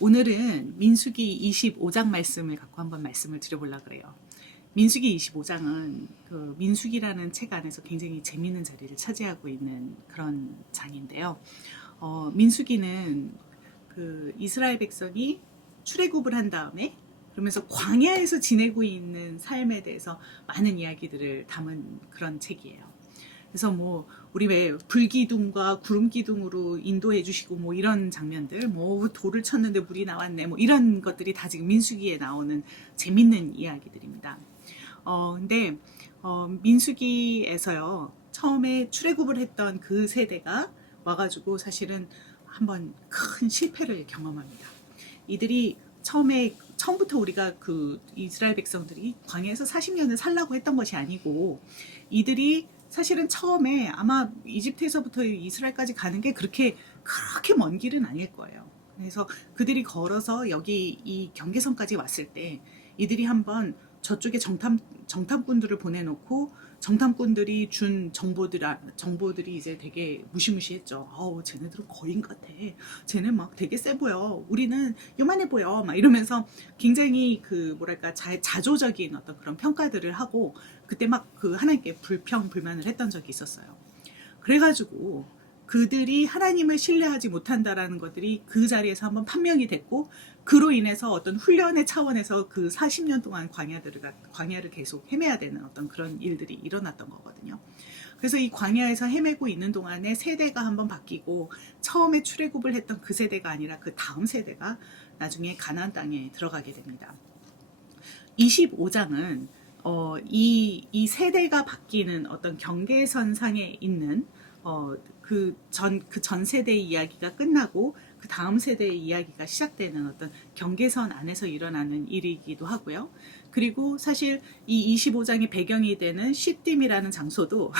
오늘은 민수기 25장 말씀을 갖고 한번 말씀을 드려보려고 그래요. 민수기 25장은 그 민수기라는 책 안에서 굉장히 재미있는 자리를 차지하고 있는 그런 장인데요. 민수기는 그 이스라엘 백성이 출애굽을 한 다음에 그러면서 광야에서 지내고 있는 삶에 대해서 많은 이야기들을 담은 그런 책이에요. 그래서 뭐 우리 왜 불기둥과 구름기둥으로 인도해 주시고 뭐 이런 장면들, 뭐 돌을 쳤는데 물이 나왔네, 뭐 이런 것들이 다 지금 민수기에 나오는 재밌는 이야기들입니다. 근데 민수기에서요, 처음에 출애굽을 했던 그 세대가 와가지고 사실은 한번 큰 실패를 경험합니다. 이들이 처음부터 우리가 그 이스라엘 백성들이 광야에서 40년을 살라고 했던 것이 아니고, 이들이 사실은 처음에 아마 이집트에서부터 이스라엘까지 가는 게 그렇게 먼 길은 아닐 거예요. 그래서 그들이 걸어서 여기 이 경계선까지 왔을 때 이들이 한번 저쪽에 정탐꾼들을 보내놓고, 정탐꾼들이 준 정보들이 이제 되게 무시무시했죠. 쟤네들은 거인 같아. 쟤네 막 되게 세 보여. 우리는 요만해 보여. 막 이러면서 굉장히 그 뭐랄까 자조적인 어떤 그런 평가들을 하고, 그때 막 그 하나님께 불평불만을 했던 적이 있었어요. 그래가지고 그들이 하나님을 신뢰하지 못한다라는 것들이 그 자리에서 한번 판명이 됐고, 그로 인해서 어떤 훈련의 차원에서 그 40년 동안 광야를 계속 헤매야 되는 어떤 그런 일들이 일어났던 거거든요. 그래서 이 광야에서 헤매고 있는 동안에 세대가 한번 바뀌고, 처음에 출애굽을 했던 그 세대가 아니라 그 다음 세대가 나중에 가나안 땅에 들어가게 됩니다. 25장은 이 세대가 바뀌는 어떤 경계선상에 있는 그 전 세대의 이야기가 끝나고 그 다음 세대의 이야기가 시작되는 어떤 경계선 안에서 일어나는 일이기도 하고요. 그리고 사실 이 25장의 배경이 되는 시딤이라는 장소도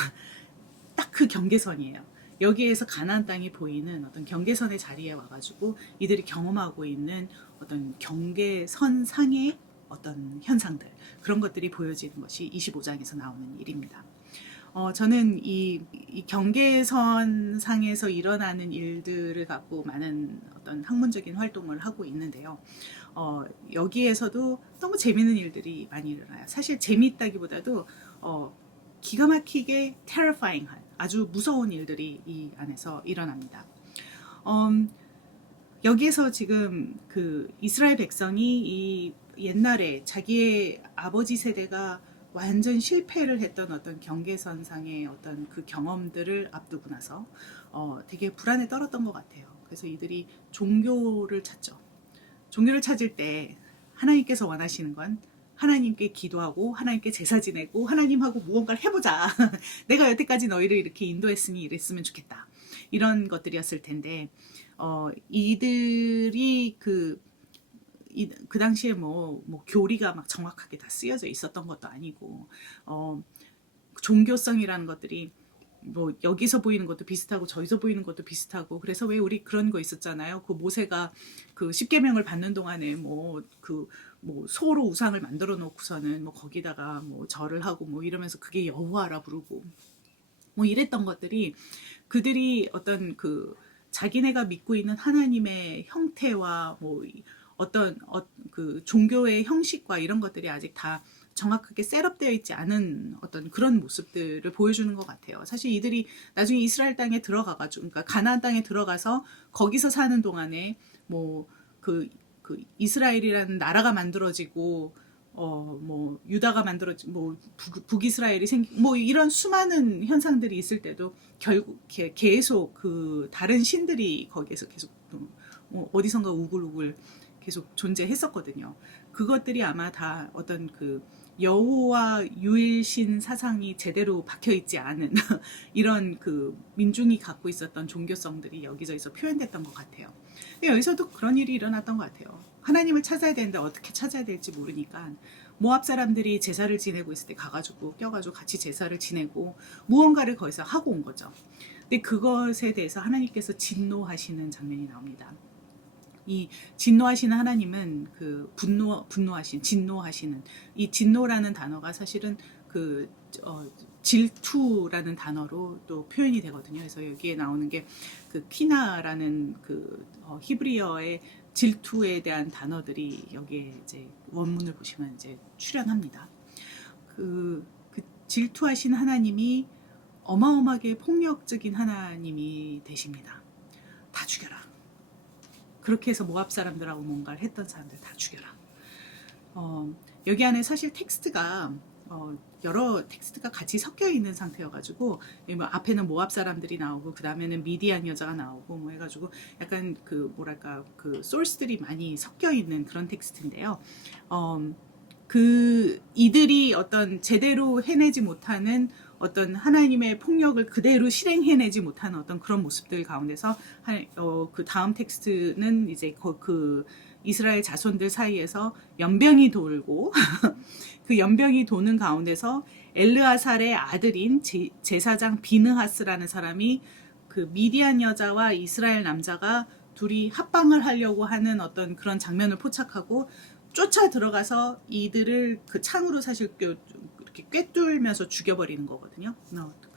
딱 그 경계선이에요. 여기에서 가나안 땅이 보이는 어떤 경계선의 자리에 와가지고 이들이 경험하고 있는 어떤 경계선상의 어떤 현상들, 그런 것들이 보여지는 것이 25장에서 나오는 일입니다. 저는 이 경계선 상에서 일어나는 일들을 갖고 많은 어떤 학문적인 활동을 하고 있는데요. 여기에서도 너무 재미있는 일들이 많이 일어나요. 사실 재미있다기보다도 기가 막히게 terrifying한, 아주 무서운 일들이 이 안에서 일어납니다. 여기에서 지금 그 이스라엘 백성이 이 옛날에 자기의 아버지 세대가 완전 실패를 했던 어떤 경계선상의 어떤 그 경험들을 앞두고 나서 되게 불안에 떨었던 것 같아요. 그래서 이들이 종교를 찾죠. 종교를 찾을 때 하나님께서 원하시는 건 하나님께 기도하고 하나님께 제사 지내고 하나님하고 무언가를 해보자. 내가 여태까지 너희를 이렇게 인도했으니 이랬으면 좋겠다. 이런 것들이었을 텐데, 이들이 그 당시에 뭐 교리가 막 정확하게 다 쓰여져 있었던 것도 아니고, 종교성이라는 것들이 뭐 여기서 보이는 것도 비슷하고 저기서 보이는 것도 비슷하고, 그래서 왜 우리 그런 거 있었잖아요. 그 모세가 그 십계명을 받는 동안에 뭐 소로 우상을 만들어 놓고서는 뭐 거기다가 뭐 절을 하고 뭐 이러면서 그게 여호와라 부르고 뭐 이랬던 것들이, 그들이 어떤 그 자기네가 믿고 있는 하나님의 형태와 뭐 어떤 그 종교의 형식과 이런 것들이 아직 다 정확하게 셋업되어 있지 않은 어떤 그런 모습들을 보여주는 것 같아요. 사실 이들이 나중에 이스라엘 땅에 들어가가지고, 그러니까 가나안 땅에 들어가서 거기서 사는 동안에 뭐 그 이스라엘이라는 나라가 만들어지고, 뭐 유다가 만들어지고, 뭐 북이스라엘이 뭐 이런 수많은 현상들이 있을 때도 결국 계속 그 다른 신들이 거기에서 계속 뭐 어디선가 우글우글 계속 존재했었거든요. 그것들이 아마 다 어떤 그 여호와 유일신 사상이 제대로 박혀 있지 않은 이런 그 민중이 갖고 있었던 종교성들이 여기저기서 표현됐던 것 같아요. 여기서도 그런 일이 일어났던 것 같아요. 하나님을 찾아야 되는데 어떻게 찾아야 될지 모르니까 모압 사람들이 제사를 지내고 있을 때 가가지고 껴가지고 같이 제사를 지내고 무언가를 거기서 하고 온 거죠. 근데 그것에 대해서 하나님께서 진노하시는 장면이 나옵니다. 이 진노하시는 하나님은 그 진노하시는 이 진노라는 단어가 사실은 그 질투라는 단어로 또 표현이 되거든요. 그래서 여기에 나오는 게 그 키나라는 그 히브리어의 질투에 대한 단어들이 여기에 이제 원문을 보시면 이제 출연합니다. 그 질투하신 하나님이 어마어마하게 폭력적인 하나님이 되십니다. 다 죽여라. 그렇게 해서 모압 사람들하고 뭔가를 했던 사람들 다 죽여라. 여기 안에 사실 텍스트가 여러 텍스트가 같이 섞여 있는 상태여가지고 뭐 앞에는 모압 사람들이 나오고 그 다음에는 미디안 여자가 나오고 뭐 해가지고 약간 그 뭐랄까 그 소스들이 많이 섞여 있는 그런 텍스트인데요. 그 이들이 어떤 제대로 해내지 못하는 어떤 하나님의 폭력을 그대로 실행해내지 못하는 어떤 그런 모습들 가운데서 그 다음 텍스트는 이제 그 이스라엘 자손들 사이에서 연병이 돌고 그 연병이 도는 가운데서 엘르아살의 아들인 제사장 비느하스라는 사람이 그 미디안 여자와 이스라엘 남자가 둘이 합방을 하려고 하는 어떤 그런 장면을 포착하고 쫓아 들어가서 이들을 그 창으로 사실 이렇게 꿰뚫면서 죽여버리는 거거든요.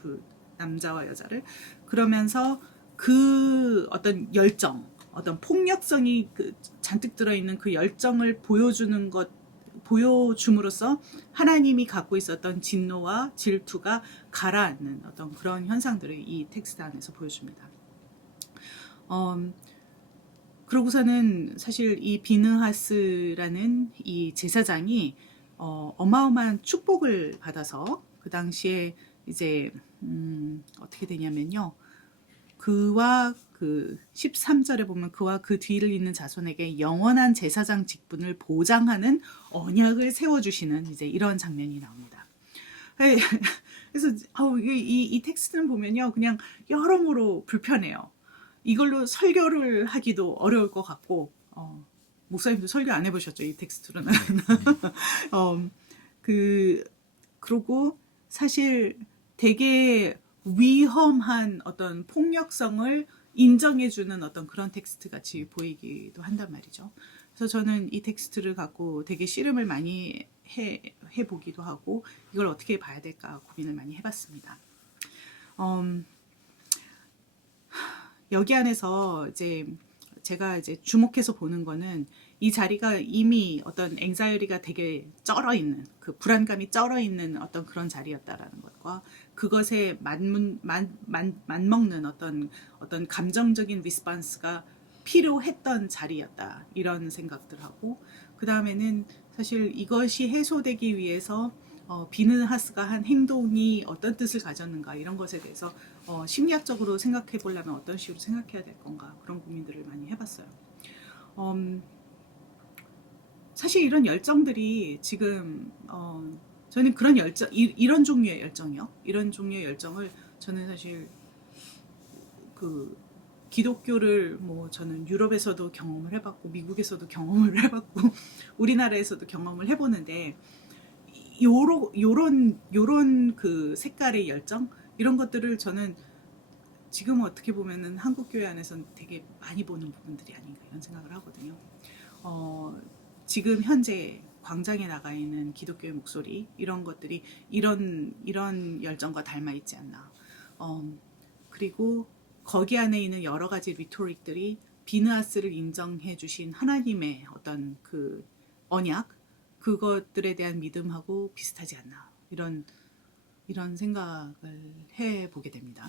그 남자와 여자를. 그러면서 그 어떤 열정, 어떤 폭력성이 그 잔뜩 들어있는 그 열정을 보여줌으로써 하나님이 갖고 있었던 진노와 질투가 가라앉는 어떤 그런 현상들을 이 텍스트 안에서 보여줍니다. 그러고서는 사실 이 비느하스라는 이 제사장이 어마어마한 축복을 받아서 그 당시에 이제 어떻게 되냐면요. 그와 그 13절에 보면 그와 그 뒤를 잇는 자손에게 영원한 제사장 직분을 보장하는 언약을 세워주시는 이제 이런 장면이 나옵니다. 그래서 이 텍스트는 보면요. 그냥 여러모로 불편해요. 이걸로 설교를 하기도 어려울 것 같고 목사님도 설교 안 해보셨죠? 이 텍스트로는. 그러고 사실 되게 위험한 어떤 폭력성을 인정해주는 어떤 그런 텍스트 같이 보이기도 한단 말이죠. 그래서 저는 이 텍스트를 갖고 되게 씨름을 많이 해보기도 하고 이걸 어떻게 봐야 될까 고민을 많이 해봤습니다. 여기 안에서 이제 제가 이제 주목해서 보는 거는 이 자리가 이미 어떤 앵자이리가 되게 쩔어 있는 그 불안감이 쩔어 있는 어떤 그런 자리였다라는 것과 그것에 맞먹는 어떤 감정적인 리스폰스가 필요했던 자리였다 이런 생각들 하고 그 다음에는 사실 이것이 해소되기 위해서 비느하스가 한 행동이 어떤 뜻을 가졌는가 이런 것에 대해서 심리학적으로 생각해 보려면 어떤 식으로 생각해야 될 건가 그런 고민들을 많이 해봤어요. 사실 이런 열정들이 지금 저는 그런 열정 이런 종류의 열정이요. 이런 종류의 열정을 저는 사실 그 기독교를 뭐 저는 유럽에서도 경험을 해봤고 미국에서도 경험을 해봤고 우리나라에서도 경험을 해보는데 요런 그 색깔의 열정 이런 것들을 저는 지금 어떻게 보면은 한국 교회 안에서는 되게 많이 보는 부분들이 아닌가 이런 생각을 하거든요. 지금 현재 광장에 나가 있는 기독교의 목소리 이런 것들이 이런 열정과 닮아 있지 않나. 그리고 거기 안에 있는 여러 가지 리토릭들이 비느하스를 인정해 주신 하나님의 어떤 그 언약 그것들에 대한 믿음하고 비슷하지 않나 이런 생각을 해보게 됩니다.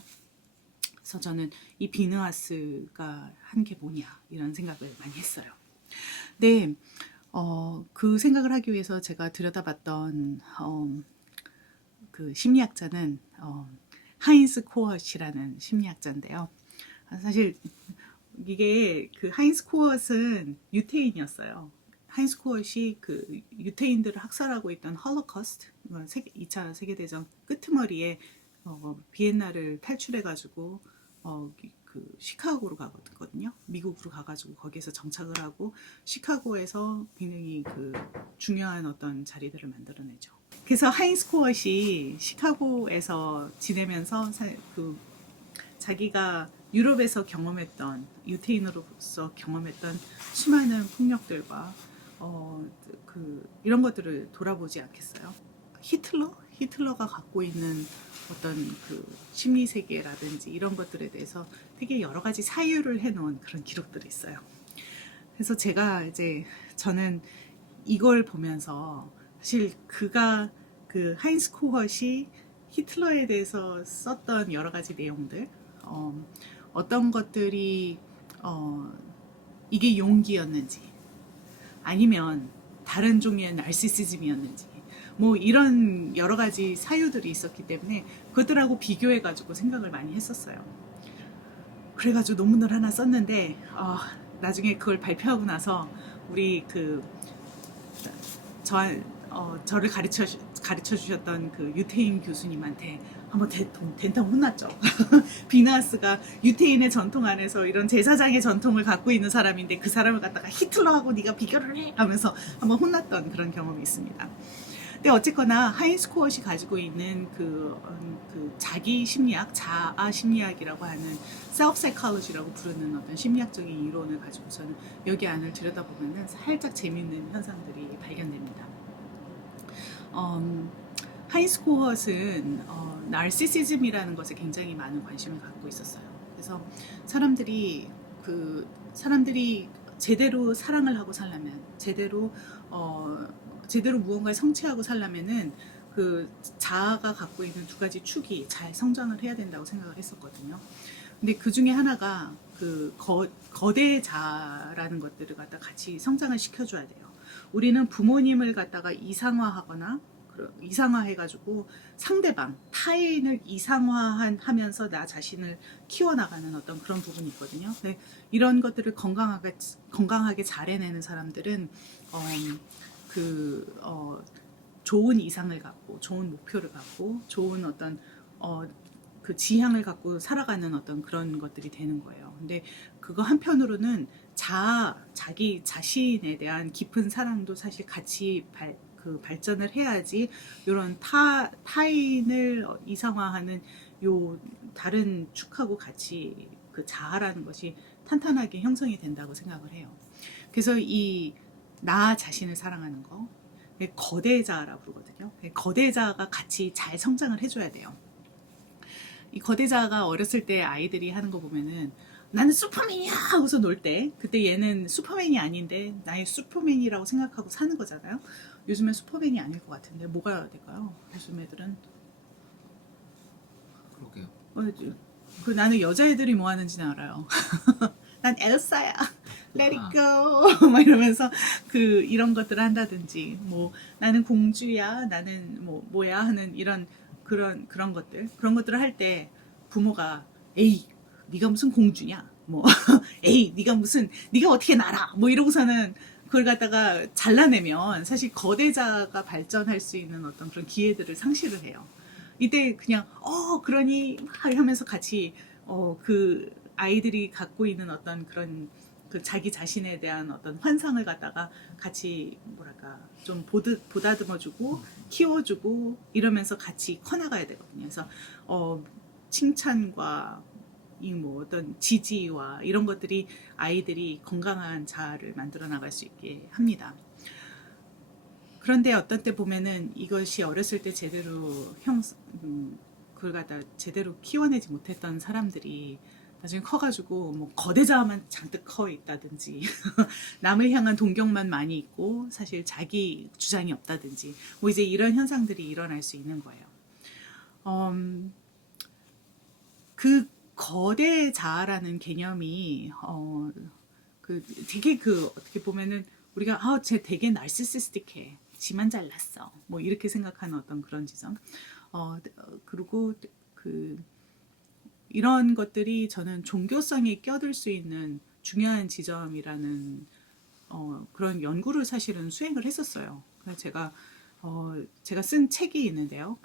그래서 저는 이 비느하스가 한 게 뭐냐 이런 생각을 많이 했어요. 네, 그 생각을 하기 위해서 제가 들여다봤던 그 심리학자는 하인스 코엇이라는 심리학자인데요. 사실 이게 그 하인스 코엇은 유태인이었어요. 하인스 코엇이 그 유태인들을 학살하고 있던 홀로코스트 2차 세계대전 끄트머리에 비엔나를 탈출해가지고 그 시카고로 가거든요. 미국으로 가가지고 거기에서 정착을 하고 시카고에서 굉장히 그 중요한 어떤 자리들을 만들어내죠. 그래서 하인스 코엇이 시카고에서 지내면서 그 자기가 유럽에서 경험했던 유태인으로서 경험했던 수많은 폭력들과 이런 것들을 돌아보지 않겠어요? 히틀러가 갖고 있는 어떤 그 심리 세계라든지 이런 것들에 대해서 되게 여러 가지 사유를 해놓은 그런 기록들이 있어요. 그래서 제가 이제 저는 이걸 보면서 사실 그가 그 하인스 코헛이 히틀러에 대해서 썼던 여러 가지 내용들 어떤 것들이 이게 용기였는지 아니면 다른 종류의 나르시시즘이었는지 뭐 이런 여러 가지 사유들이 있었기 때문에 그것들하고 비교해 가지고 생각을 많이 했었어요. 그래가지고 논문을 하나 썼는데 나중에 그걸 발표하고 나서 우리 저를 가르쳐 주셨던 그 유태인 교수님한테 한번 된통 혼났죠. 비나스가 유태인의 전통 안에서 이런 제사장의 전통을 갖고 있는 사람인데 그 사람을 갖다가 히틀러하고 네가 비교를 해 하면서 한번 혼났던 그런 경험이 있습니다. 근데 어쨌거나 하인스 코엇이 가지고 있는 그 자기 심리학, 자아 심리학이라고 하는 self psychology라고 부르는 어떤 심리학적인 이론을 가지고서는 여기 안을 들여다보면은 살짝 재밌는 현상들이 발견됩니다. 하인스 코엇은 나르시시즘이라는 것에 굉장히 많은 관심을 갖고 있었어요. 그래서 사람들이 제대로 사랑을 하고 살려면 제대로 무언가를 성취하고 살려면은 그 자아가 갖고 있는 두 가지 축이 잘 성장을 해야 된다고 생각을 했었거든요. 근데 그 중에 하나가 그 거대 자아라는 것들을 갖다 같이 성장을 시켜줘야 돼요. 우리는 부모님을 갖다가 이상화해가지고 상대방, 타인을 이상화하면서 나 자신을 키워나가는 어떤 그런 부분이 있거든요. 근데 이런 것들을 건강하게 잘 해내는 사람들은 좋은 이상을 갖고, 좋은 목표를 갖고, 좋은 어떤 그 지향을 갖고 살아가는 어떤 그런 것들이 되는 거예요. 근데 그거 한편으로는 자기 자신에 대한 깊은 사랑도 사실 같이 발전을 해야지 이런 타인을 이상화하는 요 다른 축하고 같이 그 자아라는 것이 탄탄하게 형성이 된다고 생각을 해요. 그래서 이 나 자신을 사랑하는 거 거대자라고 부르거든요. 거대자가 같이 잘 성장을 해줘야 돼요. 이 거대자가 어렸을 때 아이들이 하는 거 보면은 나는 슈퍼맨이야 하고서 놀 때 그때 얘는 슈퍼맨이 아닌데 나의 슈퍼맨이라고 생각하고 사는 거잖아요. 요즘엔 슈퍼맨이 아닐 것 같은데 뭐가 될까요? 요즘 애들은 그러게요. 나는 여자애들이 뭐 하는지는 알아요. 난 엘사야. Let it go. 막 이러면서 이런 것들을 한다든지 뭐 나는 공주야. 나는 뭐야 하는 이런 그런 것들을 할 때 부모가 에이 네가 무슨 공주냐 뭐 에이 네가 어떻게 날아 뭐 이러고서는 그걸 갖다가 잘라내면 사실 거대자가 발전할 수 있는 어떤 그런 기회들을 상실을 해요. 이때 그냥 그러니 막 하면서 같이 그 아이들이 갖고 있는 어떤 그런 그 자기 자신에 대한 어떤 환상을 갖다가 같이 뭐랄까 좀 보다듬어주고 키워주고 이러면서 같이 커나가야 되거든요. 그래서 칭찬과 이 뭐 어떤 지지와 이런 것들이 아이들이 건강한 자아를 만들어 나갈 수 있게 합니다. 그런데 어떤 때 보면은 이것이 어렸을 때 제대로 그걸 갖다 제대로 키워내지 못했던 사람들이 나중에 커가지고 뭐 거대자만 잔뜩 커 있다든지 남을 향한 동경만 많이 있고 사실 자기 주장이 없다든지 뭐 이제 이런 현상들이 일어날 수 있는 거예요. 그 거대 자아라는 개념이 되게 어떻게 보면은 우리가 쟤 되게 나르시시스틱해. 지만 잘났어. 뭐 이렇게 생각하는 어떤 그런 지점. 그리고 이런 것들이 저는 종교성이 껴들 수 있는 중요한 지점이라는 그런 연구를 사실은 수행을 했었어요. 그래서 제가 쓴 책이 있는데요.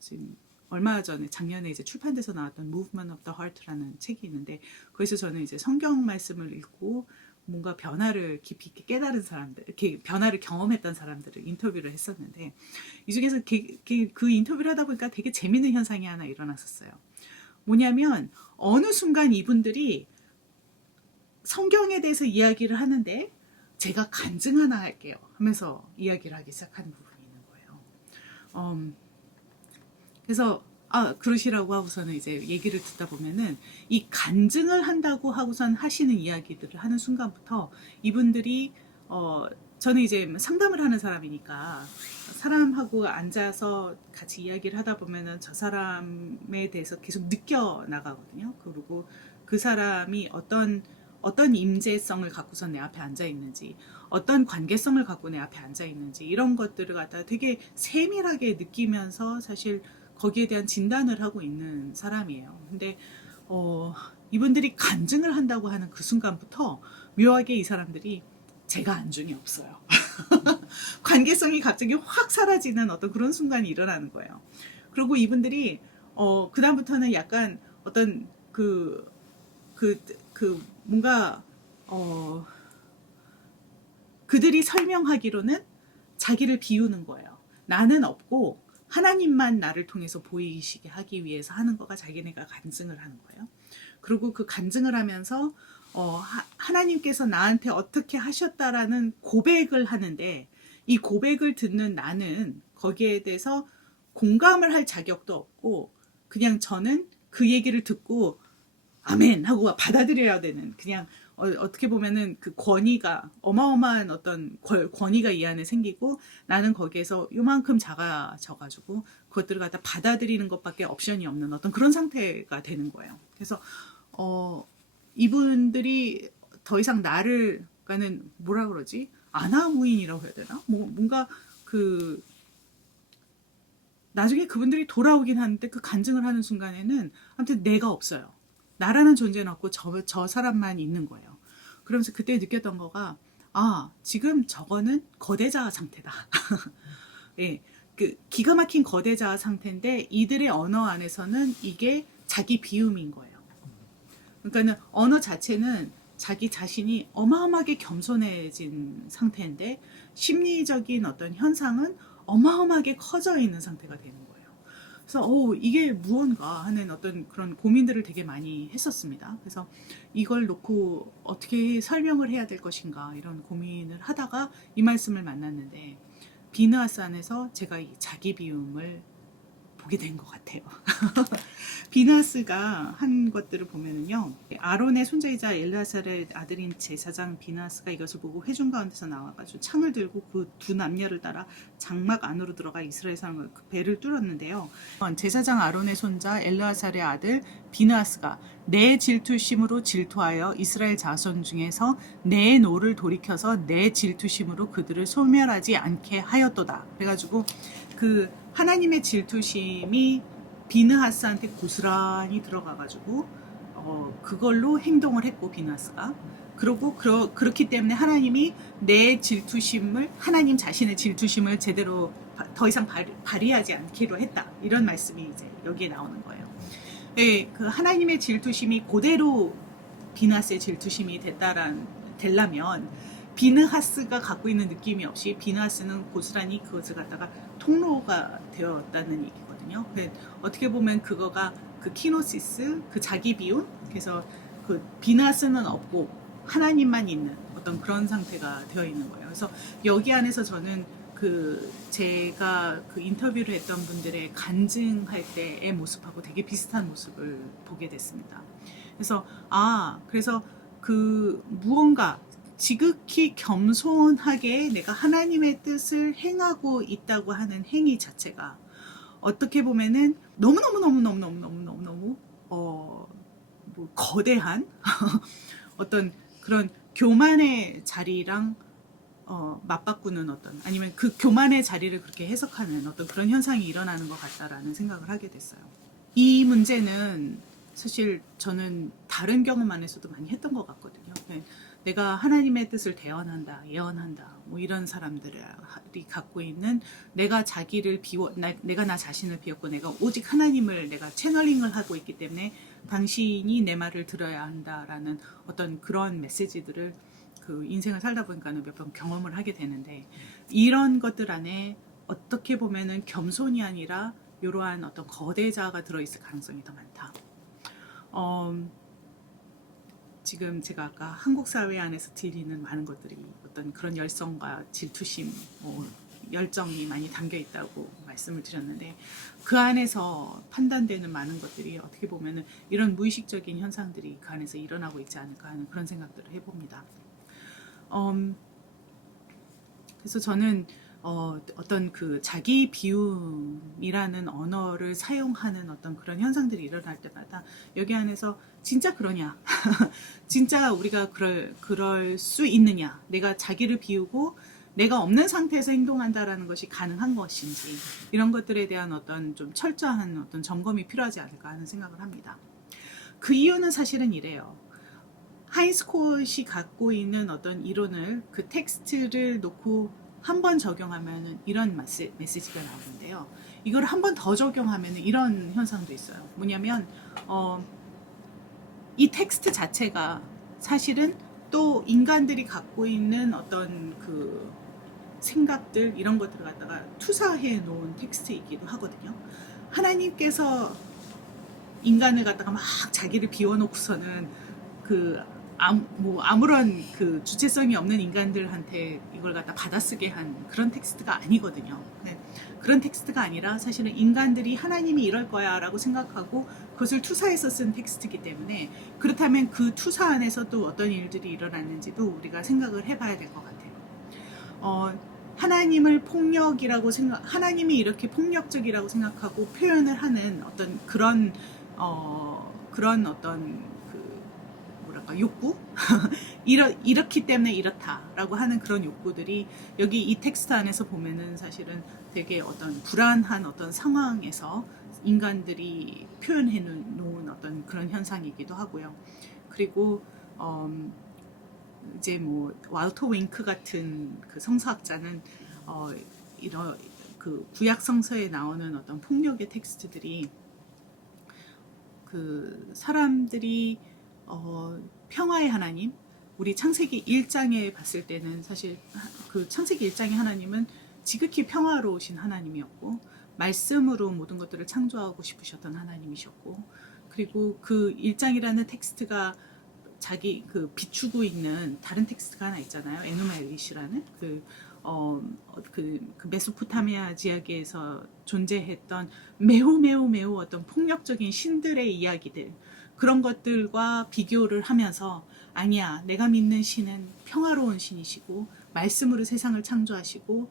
지금 얼마 전에 작년에 이제 출판돼서 나왔던 Movement of the Heart라는 책이 있는데 거기서 저는 이제 성경 말씀을 읽고 뭔가 변화를 깊이 있게 깨달은 사람들, 이렇게 변화를 경험했던 사람들을 인터뷰를 했었는데 이 중에서 그 인터뷰를 하다 보니까 되게 재밌는 현상이 하나 일어났었어요. 뭐냐면 어느 순간 이분들이 성경에 대해서 이야기를 하는데 제가 간증 하나 할게요 하면서 이야기를 하기 시작하는 부분이 있는 거예요. 그래서 그러시라고 하고서는 이제 얘기를 듣다 보면은 이 간증을 한다고 하고선 하시는 이야기들을 하는 순간부터 이분들이 저는 이제 상담을 하는 사람이니까 사람하고 앉아서 같이 이야기를 하다 보면은 저 사람에 대해서 계속 느껴 나가거든요. 그리고 그 사람이 어떤 임재성을 갖고서 내 앞에 앉아 있는지, 어떤 관계성을 갖고 내 앞에 앉아 있는지 이런 것들을 갖다가 되게 세밀하게 느끼면서 사실 거기에 대한 진단을 하고 있는 사람이에요. 근데 이분들이 간증을 한다고 하는 그 순간부터 묘하게 이 사람들이 제가 안중이 없어요. 관계성이 갑자기 확 사라지는 어떤 그런 순간이 일어나는 거예요. 그리고 이분들이 그다음부터는 약간 어떤 뭔가 그들이 설명하기로는 자기를 비우는 거예요. 나는 없고 하나님만 나를 통해서 보이시게 하기 위해서 하는 거가 자기네가 간증을 하는 거예요. 그리고 그 간증을 하면서 하나님께서 나한테 어떻게 하셨다라는 고백을 하는데 이 고백을 듣는 나는 거기에 대해서 공감을 할 자격도 없고 그냥 저는 그 얘기를 듣고 아멘 하고 받아들여야 되는 그냥 어떻게 보면은 그 권위가 어마어마한 어떤 권위가 이 안에 생기고 나는 거기에서 요만큼 작아져가지고 그것들을 갖다 받아들이는 것밖에 옵션이 없는 어떤 그런 상태가 되는 거예요. 그래서 이분들이 더 이상 나를 그러니까는 뭐라 그러지 아나무인이라고 해야 되나 뭔가 나중에 그분들이 돌아오긴 하는데 그 간증을 하는 순간에는 아무튼 내가 없어요. 나라는 존재는 없고 저 사람만 있는 거예요. 그러면서 그때 느꼈던 거가 지금 저거는 거대자아 상태다. 예, 그 기가 막힌 거대자아 상태인데 이들의 언어 안에서는 이게 자기 비움인 거예요. 그러니까는 언어 자체는 자기 자신이 어마어마하게 겸손해진 상태인데 심리적인 어떤 현상은 어마어마하게 커져 있는 상태가 되는 거예요. 그래서 이게 무언가 하는 어떤 그런 고민들을 되게 많이 했었습니다. 그래서 이걸 놓고 어떻게 설명을 해야 될 것인가 이런 고민을 하다가 이 말씀을 만났는데 비느하스 안에서 제가 이 자기 비움을 보게 된 것 같아요. 비느하스가 한 것들을 보면은요, 아론의 손자이자 엘르아살의 아들인 제사장 비느하스가 이것을 보고 회중 가운데서 나와가지고 창을 들고 그 두 남녀를 따라 장막 안으로 들어가 이스라엘 사람을 그 배를 뚫었는데요. 제사장 아론의 손자 엘르아살의 아들 비느하스가 내 질투심으로 질투하여 이스라엘 자손 중에서 내 노를 돌이켜서 내 질투심으로 그들을 소멸하지 않게 하였도다. 그래가지고 그 하나님의 질투심이 비느하스한테 고스란히 들어가가지고 그걸로 행동을 했고 비느하스가 그러고 그렇기 때문에 하나님이 내 질투심을 하나님 자신의 질투심을 제대로 더 이상 발휘하지 않기로 했다 이런 말씀이 이제 여기에 나오는 거예요. 네, 그 하나님의 질투심이 그대로 비느하스의 질투심이 되려면 비느하스가 갖고 있는 느낌이 없이 비느하스는 고스란히 그것을 갖다가 통로가 되었다는 얘기거든요. 어떻게 보면 그거가 그 키노시스, 그 자기 비움, 그래서 그 비느하스는 없고 하나님만 있는 어떤 그런 상태가 되어 있는 거예요. 그래서 여기 안에서 저는 제가 그 인터뷰를 했던 분들의 간증할 때의 모습하고 되게 비슷한 모습을 보게 됐습니다. 그래서 그래서 그 무언가 지극히 겸손하게 내가 하나님의 뜻을 행하고 있다고 하는 행위 자체가 어떻게 보면은 너무 뭐 거대한 어떤 그런 교만의 자리랑 맞바꾸는 어떤 아니면 그 교만의 자리를 그렇게 해석하는 어떤 그런 현상이 일어나는 것 같다라는 생각을 하게 됐어요. 이 문제는 사실 저는 다른 경험 안에서도 많이 했던 것 같거든요. 내가 하나님의 뜻을 대언한다, 예언한다, 뭐 이런 사람들이 갖고 있는 내가 자기를 내가 나 자신을 비웠고 내가 오직 하나님을 내가 채널링을 하고 있기 때문에 당신이 내 말을 들어야 한다라는 어떤 그런 메시지들을 그 인생을 살다 보니까는 몇 번 경험을 하게 되는데 이런 것들 안에 어떻게 보면은 겸손이 아니라 이러한 어떤 거대자가 들어있을 가능성이 더 많다. 지금 제가 아까 한국 사회 안에서 들리는 많은 것들이 어떤 그런 열성과 질투심 열정이 많이 담겨 있다고 말씀을 드렸는데 그 안에서 판단되는 많은 것들이 어떻게 보면은 이런 무의식적인 현상들이 그 안에서 일어나고 있지 않을까 하는 그런 생각들을 해봅니다. 그래서 저는 어떤 그 자기 비움이라는 언어를 사용하는 어떤 그런 현상들이 일어날 때마다 여기 안에서 진짜 그러냐? 진짜 우리가 그럴 수 있느냐? 내가 자기를 비우고 내가 없는 상태에서 행동한다라는 것이 가능한 것인지 이런 것들에 대한 어떤 좀 철저한 어떤 점검이 필요하지 않을까 하는 생각을 합니다. 그 이유는 사실은 이래요. 하인스콧이 갖고 있는 어떤 이론을 그 텍스트를 놓고 한 번 적용하면 이런 메시지가 나오는데요. 이걸 한 번 더 적용하면 이런 현상도 있어요. 뭐냐면 이 텍스트 자체가 사실은 또 인간들이 갖고 있는 어떤 그 생각들 이런 것들을 갖다가 투사해 놓은 텍스트이기도 하거든요. 하나님께서 인간을 갖다가 막 자기를 비워놓고서는 그 아무런 그 주체성이 없는 인간들한테 이걸 갖다 받아쓰게 한 그런 텍스트가 아니거든요. 네. 그런 텍스트가 아니라 사실은 인간들이 하나님이 이럴 거야 라고 생각하고 그것을 투사해서 쓴 텍스트이기 때문에 그렇다면 그 투사 안에서 또 어떤 일들이 일어났는지도 우리가 생각을 해봐야 될 것 같아요. 하나님을 폭력이라고 하나님이 이렇게 폭력적이라고 생각하고 표현을 하는 어떤 그런 어떤 욕구? 이렇기 때문에 이렇다라고 하는 그런 욕구들이 여기 이 텍스트 안에서 보면은 사실은 되게 어떤 불안한 어떤 상황에서 인간들이 표현해 놓은 어떤 그런 현상이기도 하고요. 그리고 이제 뭐 walter 윙크 같은 그 성서학자는 이런 그 구약 성서에 나오는 어떤 폭력의 텍스트들이 그 사람들이 평화의 하나님, 우리 창세기 1장에 봤을 때는 사실 그 창세기 1장의 하나님은 지극히 평화로우신 하나님이었고 말씀으로 모든 것들을 창조하고 싶으셨던 하나님이셨고 그리고 그 1장이라는 텍스트가 자기 그 비추고 있는 다른 텍스트가 하나 있잖아요. 에누마 엘리시라는 그 메소포타미아 지역에서 존재했던 매우 어떤 폭력적인 신들의 이야기들 그런 것들과 비교를 하면서 아니야 내가 믿는 신은 평화로운 신이시고 말씀으로 세상을 창조하시고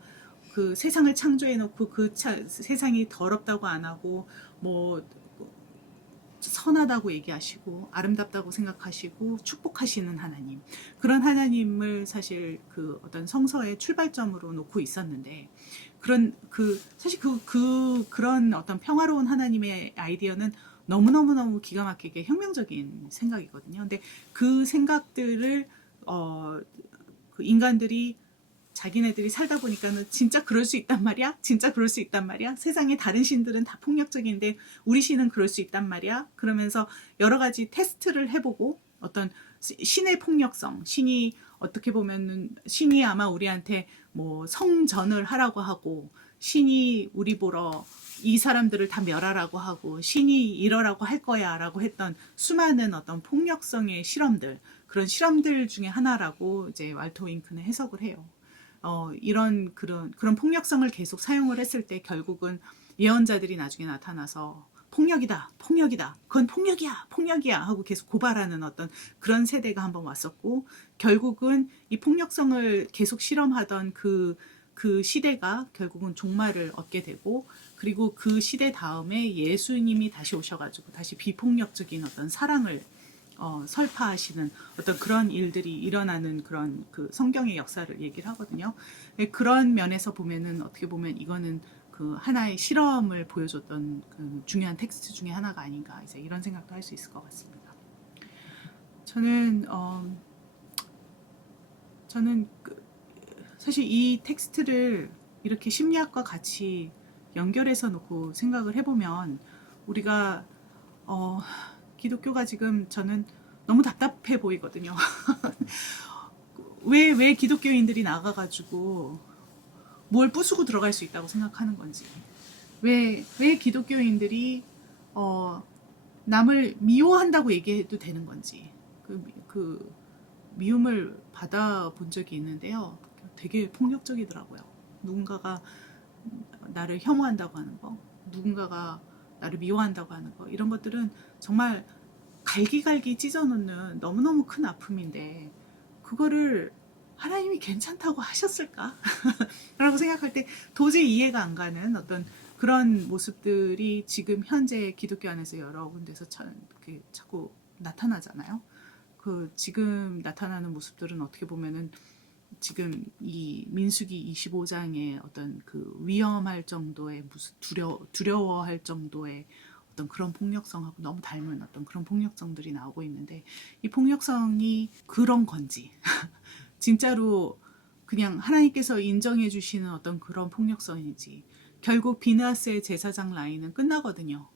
그 세상을 창조해 놓고 그 세상이 더럽다고 안 하고 뭐 선하다고 얘기하시고 아름답다고 생각하시고 축복하시는 하나님 그런 하나님을 사실 그 어떤 성서의 출발점으로 놓고 있었는데 사실 그런 어떤 평화로운 하나님의 아이디어는 너무 기가 막히게 혁명적인 생각이거든요. 근데 그 생각들을 그 인간들이 자기네들이 살다 보니까는 진짜 그럴 수 있단 말이야? 진짜 그럴 수 있단 말이야? 세상에 다른 신들은 다 폭력적인데 우리 신은 그럴 수 있단 말이야? 그러면서 여러 가지 테스트를 해보고 어떤 신의 폭력성, 신이 어떻게 보면은 신이 아마 우리한테 뭐 성전을 하라고 하고 신이 우리 보러 이 사람들을 다 멸하라고 하고 신이 이러라고 할 거야 라고 했던 수많은 어떤 폭력성의 실험들 그런 실험들 중에 하나라고 이제 walter 윙크는 해석을 해요. 이런 그런 폭력성을 계속 사용을 했을 때 결국은 예언자들이 나중에 나타나서 폭력이다 그건 폭력이야 하고 계속 고발하는 어떤 그런 세대가 한번 왔었고 결국은 이 폭력성을 계속 실험하던 그 시대가 결국은 종말을 얻게 되고 그리고 그 시대 다음에 예수님이 다시 오셔가지고 다시 비폭력적인 어떤 사랑을 설파하시는 어떤 그런 일들이 일어나는 그런 그 성경의 역사를 얘기를 하거든요. 그런 면에서 보면은 어떻게 보면 이거는 그 하나의 실험을 보여줬던 그 중요한 텍스트 중에 하나가 아닌가 이제 이런 생각도 할 수 있을 것 같습니다. 저는 사실 이 텍스트를 이렇게 심리학과 같이 연결해서 놓고 생각을 해보면 우리가 기독교가 지금 저는 너무 답답해 보이거든요. 왜 기독교인들이 나가가지고 뭘 부수고 들어갈 수 있다고 생각하는 건지 왜 기독교인들이 남을 미워한다고 얘기해도 되는 건지 그 미움을 받아본 적이 있는데요. 되게 폭력적이더라고요. 누군가가 나를 혐오한다고 하는 거, 누군가가 나를 미워한다고 하는 거, 이런 것들은 정말 갈기갈기 찢어놓는 너무너무 큰 아픔인데 그거를 하나님이 괜찮다고 하셨을까? 라고 생각할 때 도저히 이해가 안 가는 어떤 그런 모습들이 지금 현재 기독교 안에서 여러 군데서 자꾸 나타나잖아요. 그 지금 나타나는 모습들은 어떻게 보면은 지금 이 민수기 25장의 어떤 그 위험할 정도의 무슨 두려워할 정도의 어떤 그런 폭력성하고 너무 닮은 어떤 그런 폭력성들이 나오고 있는데 이 폭력성이 그런 건지 진짜로 그냥 하나님께서 인정해 주시는 어떤 그런 폭력성인지 결국 비느하스의 제사장 라인은 끝나거든요.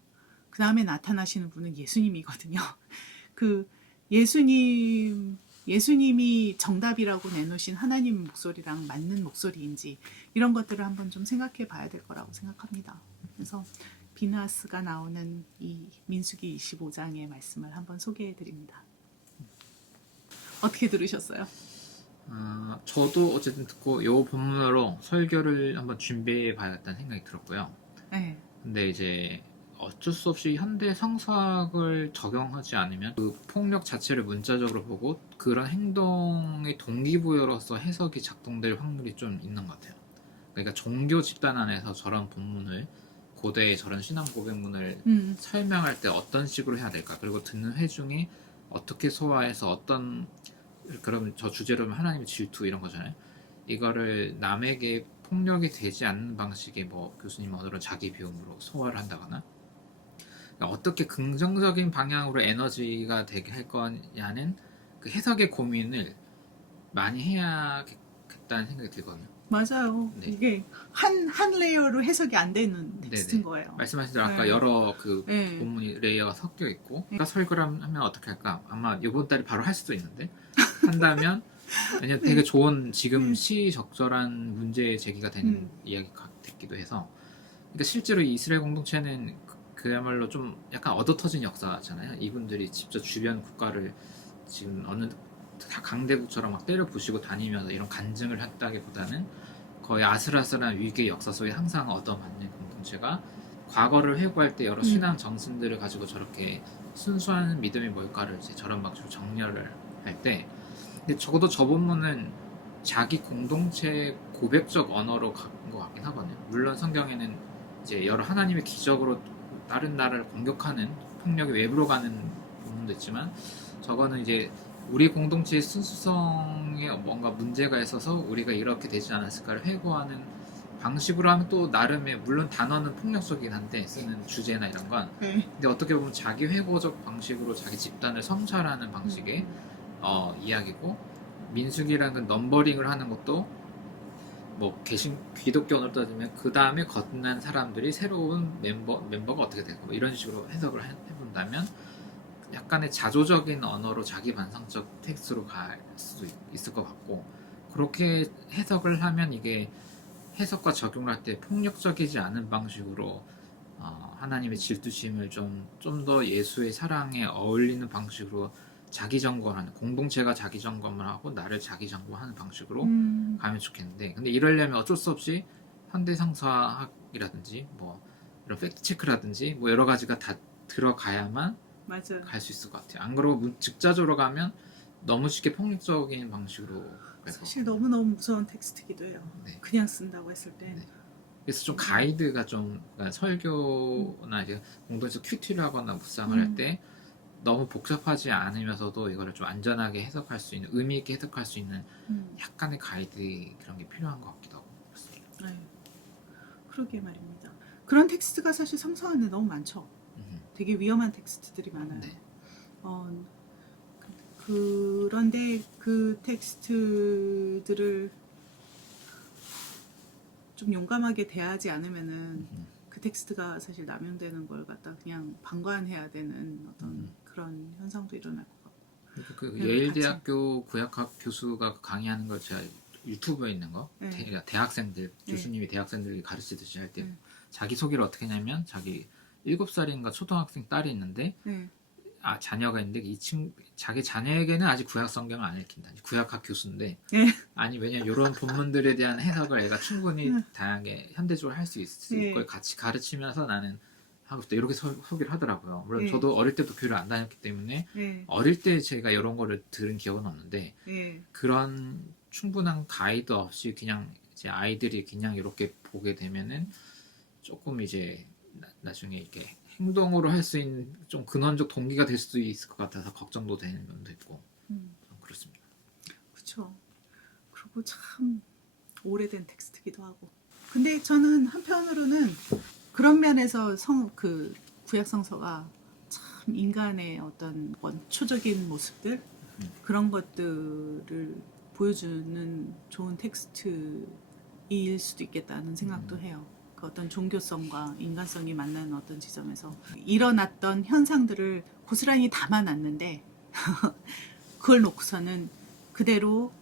그 다음에 나타나시는 분은 예수님이거든요. 그 예수님이 정답이라고 내놓으신 하나님 목소리랑 맞는 목소리인지 이런 것들을 한번 좀 생각해 봐야 될 거라고 생각합니다. 그래서 비느하스가 나오는 이 민수기 25장의 말씀을 한번 소개해 드립니다. 어떻게 들으셨어요? 저도 어쨌든 듣고 요 본문으로 설교를 한번 준비해 봐야겠다는 생각이 들었고요. 네. 근데 이제 어쩔 수 없이 현대 성서학을 적용하지 않으면 그 폭력 자체를 문자적으로 보고 그런 행동의 동기부여로서 해석이 작동될 확률이 좀 있는 것 같아요. 그러니까 종교 집단 안에서 저런 본문을 고대의 저런 신앙 고백문을 설명할 때 어떤 식으로 해야 될까, 그리고 듣는 회중이 어떻게 소화해서 어떤, 그럼 저 주제로는 하나님의 질투 이런 거잖아요. 이거를 남에게 폭력이 되지 않는 방식의 뭐 교수님 언어로 자기 비움으로 소화를 한다거나, 그러니까 어떻게 긍정적인 방향으로 에너지가 되게 할 거냐는 그 해석의 고민을 많이 해야겠다는 생각이 들거든요. 맞아요. 네. 이게 한 레이어로 해석이 안 되는 텍스트인 네네. 거예요. 말씀하신 대로 아까 네. 여러 그 네. 본문이 레이어가 섞여 있고, 그러니까 설교를 하면 어떻게 할까? 아마 이번 달에 바로 할 수도 있는데 한다면 왜냐면 되게 좋은 지금 시적절한 문제 제기가 되는 이야기가 됐기도 해서, 그러니까 실제로 이 이스라엘 공동체는 그야말로 좀 약간 얻어터진 역사잖아요. 이분들이 직접 주변 국가를 지금 어느 강대국처럼 막 때려 부시고 다니면서 이런 간증을 했다기보다는 거의 아슬아슬한 위기의 역사 속에 항상 얻어맞는 공동체가 과거를 회고할 때 여러 신앙 정신들을 가지고 저렇게 순수한 믿음의 뭘까를 이제 저런 방식으로 정렬을 할 때, 근데 적어도 저 본문은 자기 공동체의 고백적 언어로 간 것 같긴 하거든요. 물론 성경에는 이제 여러 하나님의 기적으로 다른 나라를 공격하는 폭력이 외부로 가는 부분도 있지만, 저거는 이제 우리 공동체의 순수성에 뭔가 문제가 있어서 우리가 이렇게 되지 않았을까를 회고하는 방식으로 하면 또 나름의, 물론 단어는 폭력적이긴 한데 쓰는 주제나 이런 건, 근데 어떻게 보면 자기 회고적 방식으로 자기 집단을 성찰하는 방식의 이야기고, 민수기라는 건 넘버링을 하는 것도 뭐 기독교 언어로 따지면 그 다음에 거듭난 사람들이 새로운 멤버가 어떻게 되고 뭐 이런 식으로 해석을 해본다면 약간의 자조적인 언어로 자기 반성적 텍스트로 갈 수도 있을 것 같고, 그렇게 해석을 하면 이게 해석과 적용을 할 때 폭력적이지 않은 방식으로 하나님의 질투심을 좀 더 예수의 사랑에 어울리는 방식으로 자기 점검하는, 공동체가 자기 점검을 하고 나를 자기 점검하는 방식으로 가면 좋겠는데, 근데 이러려면 어쩔 수 없이 현대 성서학이라든지 뭐 이런 팩트 체크라든지 뭐 여러 가지가 다 들어가야만 갈 수 있을 것 같아요. 안 그러고 즉자적으로 가면 너무 쉽게 폭력적인 방식으로 사실 너무너무 무서운 텍스트기도 해요. 네. 그냥 쓴다고 했을 때. 네. 그래서 좀 가이드가 좀, 그러니까 설교나 이제 공동에서 큐티를 하거나 묵상을 할 때 너무 복잡하지 않으면서도 이거를 좀 안전하게 해석할 수 있는, 의미 있게 해석할 수 있는 약간의 가이드, 그런 게 필요한 것 같기도 하고 그렇습니다. 네. 그러게 말입니다. 그런 텍스트가 사실 성서 안에 너무 많죠. 되게 위험한 텍스트들이 많아요. 네. 그런데 그 텍스트들을 좀 용감하게 대하지 않으면은 그 텍스트가 사실 남용되는 걸 갖다 그냥 방관해야 되는 어떤 그런 현상도 일어날 것 같고. 그 예일대학교 구약학 교수가 강의하는 걸 제가 유튜브에 있는 거, 대학생들, 교수님이 대학생들이 가르치듯이 할 때 자기 소개를 어떻게 하냐면, 자기 7살인가 초등학생 딸이 있는데 자녀가 있는데 자기 자녀에게는 아직 구약 성경을 안 읽힌다. 구약학 교수인데 예. 아니 왜냐면 이런 본문들에 대한 해석을 애가 충분히 다양하게 현대적으로 할 수 있을 예. 걸 같이 가르치면서 나는 하고 싶다 이렇게 소개를 하더라고요. 물론 예. 저도 어릴 때도 교회를 안 다녔기 때문에 예. 어릴 때 제가 이런 거를 들은 기억은 없는데 예. 그런 충분한 가이드 없이 그냥 이제 아이들이 그냥 이렇게 보게 되면은 조금 이제 나중에 이렇게 행동으로 할 수 있는 좀 근원적 동기가 될 수도 있을 것 같아서 걱정도 되는 면도 있고 그렇습니다. 그렇죠. 그리고 참 오래된 텍스트기도 하고. 근데 저는 한편으로는 그런 면에서 그 구약 성서가 참 인간의 어떤 원초적인 모습들 그런 것들을 보여주는 좋은 텍스트일 수도 있겠다는 생각도 해요. 그 어떤 종교성과 인간성이 만나는 어떤 지점에서 일어났던 현상들을 고스란히 담아놨는데 그걸 놓고서는 그대로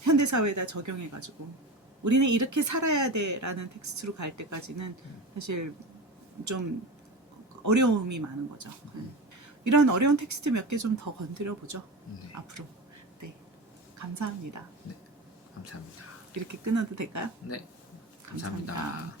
현대사회에다 적용해가지고 우리는 이렇게 살아야 돼라는 텍스트로 갈 때까지는 사실 좀 어려움이 많은 거죠. 이런 어려운 텍스트 몇 개 좀 더 건드려 보죠. 네. 앞으로. 네, 감사합니다. 감사합니다. 이렇게 끊어도 될까요? 네, 감사합니다.